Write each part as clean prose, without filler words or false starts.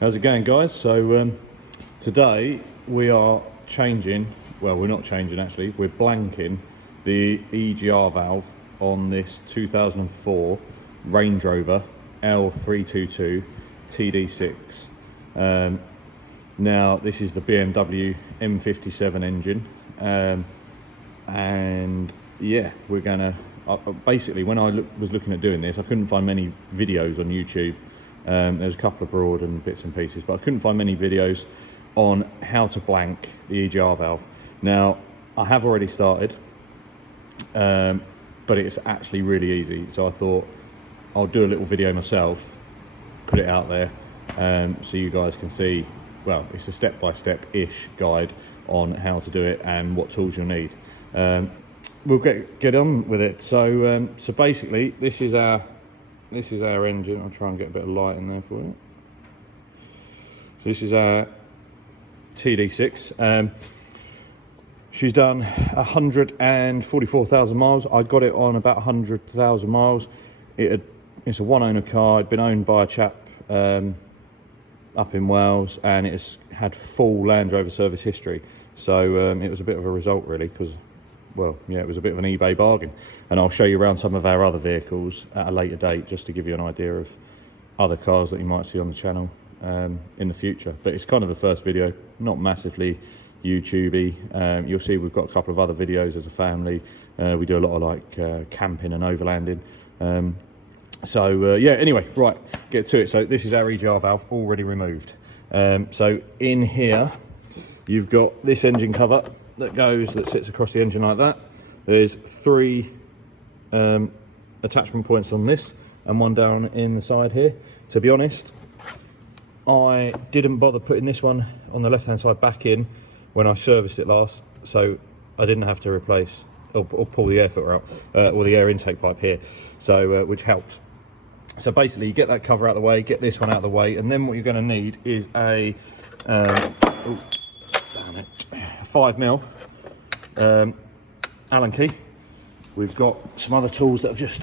How's it going, guys? So today we are changing, well, we're not changing actually, we're blanking the EGR valve on this 2004 Range Rover L322 TD6. Now this is the BMW M57 engine, and yeah, we're gonna basically, when I was looking at doing this, I couldn't find many videos on YouTube. There's a couple abroad and bits and pieces, but I couldn't find many videos on how to blank the EGR valve. Now I have already started, but it's actually really easy, so I thought I'll do a little video myself, put it out there, so you guys can see. Well, it's a step-by-step-ish guide on how to do it and what tools you'll need. We'll get on with it. So so basically this is our engine. I'll try and get a bit of light in there for you. So this is our TD6. She's done 144,000 miles. I got it on about 100,000 miles. It's a one-owner car. It'd been owned by a chap up in Wales, and it's had full Land Rover service history. So it was a bit of a result, really, because, well, yeah, it was a bit of an eBay bargain. And I'll show you around some of our other vehicles at a later date, just to give you an idea of other cars that you might see on the channel in the future. But it's kind of the first video, not massively YouTubey. You'll see we've got a couple of other videos as a family. We do a lot of like camping and overlanding. Yeah, anyway, right, get to it. So this is our EGR valve already removed. So in here you've got this engine cover that sits across the engine like that. There's three attachment points on this and one down in the side here. To be honest, I didn't bother putting this one on the left hand side back in when I serviced it last, so I didn't have to replace or pull the air filter out, or the air intake pipe here, so which helps. So basically you get that cover out of the way, get this one out of the way, and then what you're going to need is a 5mm Allen key. We've got some other tools that have just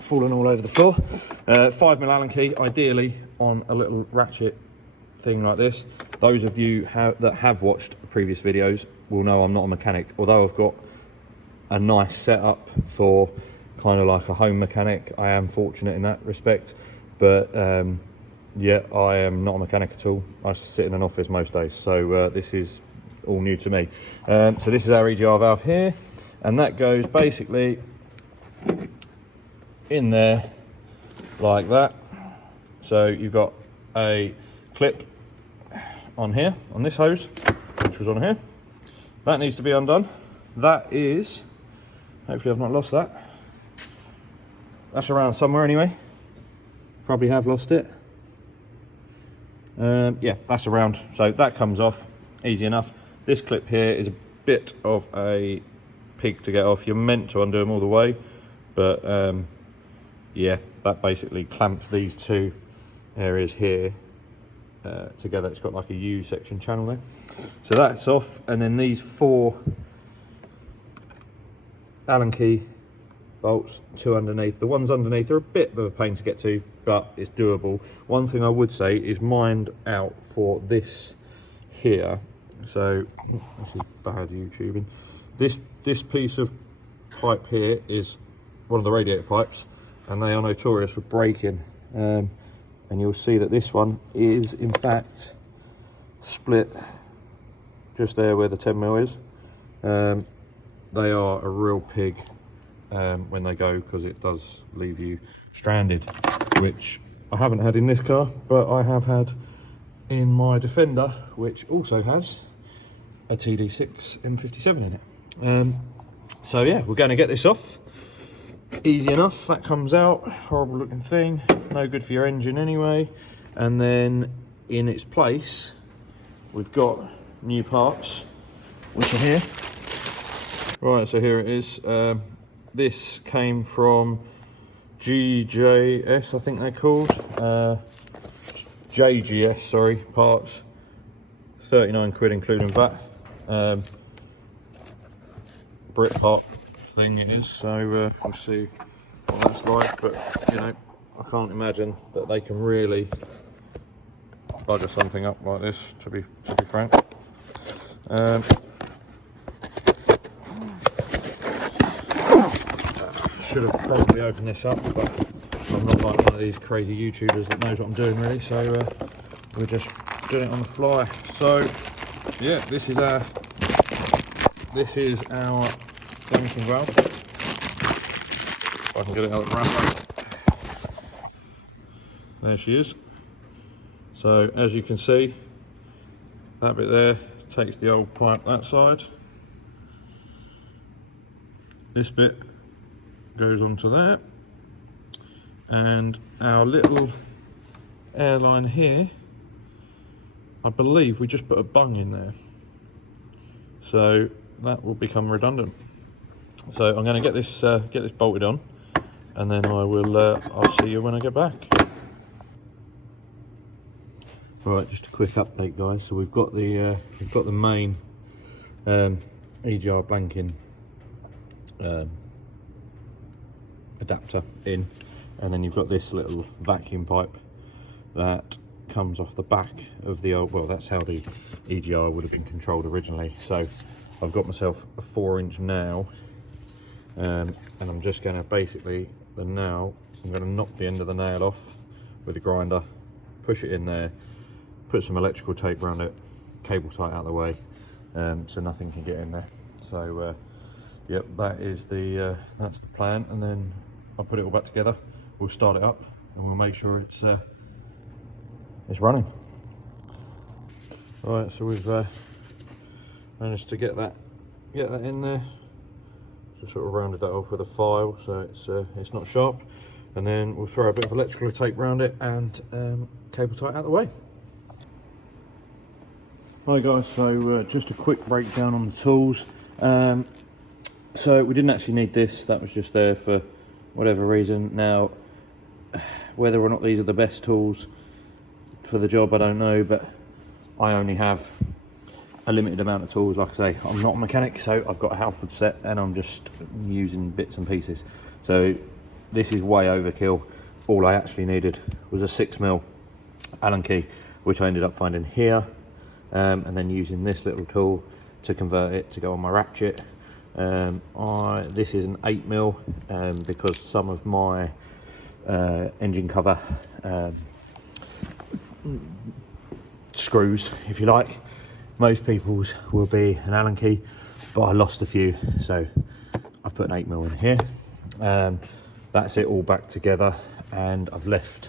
fallen all over the floor. 5mm Allen key, ideally on a little ratchet thing like this. Those of you that have watched previous videos will know I'm not a mechanic, although I've got a nice setup for kind of like a home mechanic. I am fortunate in that respect, but yeah, I am not a mechanic at all. I sit in an office most days, so this is all new to me. So this is our EGR valve here, and that goes basically in there like that. So you've got a clip on here, on this hose, which was on here. That needs to be undone. That is, hopefully I've not lost that. That's around somewhere anyway. Probably have lost it. Yeah, that's around. So that comes off, easy enough. This clip here is a bit of a pig to get off. You're meant to undo them all the way, but yeah, that basically clamps these two areas here together. It's got like a U section channel there. So that's off, and then these four Allen key bolts, two underneath. The ones underneath are a bit of a pain to get to, but it's doable. One thing I would say is mind out for this here. So this is bad YouTubing. This piece of pipe here is one of the radiator pipes, and they are notorious for breaking. And you'll see that this one is in fact split just there where the 10mm is. They are a real pig when they go, because it does leave you stranded, which I haven't had in this car, but I have had in my Defender, which also has a TD6 M57 in it. So yeah, we're going to get this off. Easy enough. That comes out, horrible looking thing, no good for your engine anyway. And then in its place we've got new parts, which are here. Right, so here it is. This came from GJS, I think they're called. JGS, sorry, parts. 39 quid including VAT. Britpop thing it is, so we'll see what that's like, but you know, I can't imagine that they can really bugger something up like this, to be frank. Should have probably opened this up, but I'm not like one of these crazy YouTubers that knows what I'm doing really, so we're just doing it on the fly. So yeah, this is our blanking valve. If I can get it out of the wrapper. There she is. So as you can see, that bit there takes the old pipe that side. This bit goes onto that, and our little airline here, I believe we just put a bung in there, so that will become redundant. So I'm going to get this bolted on, and then I'll see you when I get back. Right, just a quick update, guys. So we've got the main EGR blanking adapter in, and then you've got this little vacuum pipe that comes off the back of the old, well, that's how the EGR would have been controlled originally. So I've got myself a 4-inch nail, and I'm just going to basically, I'm going to knock the end of the nail off with a grinder, push it in there, put some electrical tape around it, cable tie out of the way, so nothing can get in there. So yep, that's the plan, and then I'll put it all back together, we'll start it up, and we'll make sure it's running. All right, so we've managed to get that in there. Just sort of rounded that off with a file, so it's not sharp, and then we'll throw a bit of electrical tape around it and cable tie it out of the way. Hi guys, so just a quick breakdown on the tools. So we didn't actually need this, that was just there for whatever reason. Now, whether or not these are the best tools for the job, I don't know, but I only have a limited amount of tools. Like I say, I'm not a mechanic, so I've got a Halford set and I'm just using bits and pieces. So this is way overkill. All I actually needed was a 6mm Allen key, which I ended up finding here, and then using this little tool to convert it to go on my ratchet. This is an 8mm because some of my engine cover screws, if you like, most people's will be an Allen key, but I lost a few, so I've put an 8mm in here. That's it all back together, and I've left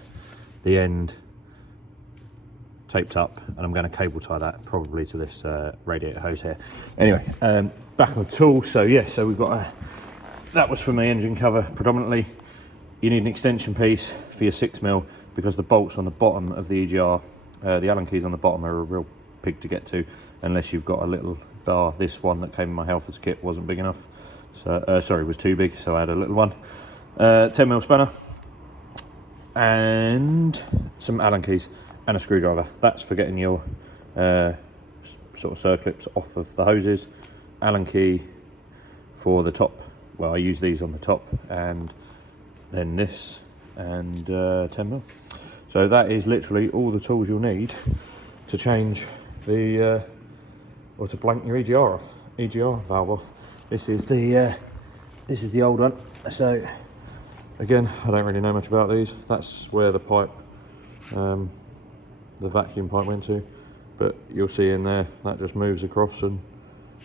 the end taped up, and I'm going to cable tie that probably to this radiator hose here. Anyway, back on the tool. So yeah, so we've got that was for my engine cover predominantly. You need an extension piece for your 6mm because the bolts on the bottom of the EGR, the Allen keys on the bottom, are a real pig to get to unless you've got a little bar. This one that came in my Halfords kit wasn't big enough, so sorry, was too big, so I had a little one. 10mm spanner and some Allen keys and a screwdriver. That's for getting your sort of circlips off of the hoses. Allen key for the top, well, I use these on the top, and then this, and 10mm. So that is literally all the tools you'll need to change the or to blank your EGR valve off. This is the old one. So again, I don't really know much about these. That's where the pipe, the vacuum pipe went to, but you'll see in there that just moves across and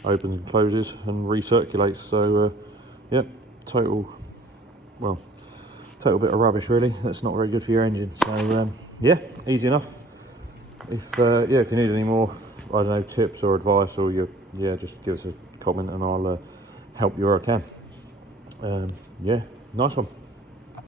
opens and closes and recirculates. So yep, total bit of rubbish really. That's not very good for your engine. So yeah, easy enough. If if you need any more, I don't know, tips or advice, or just give us a comment and I'll help you where I can. Yeah, nice one.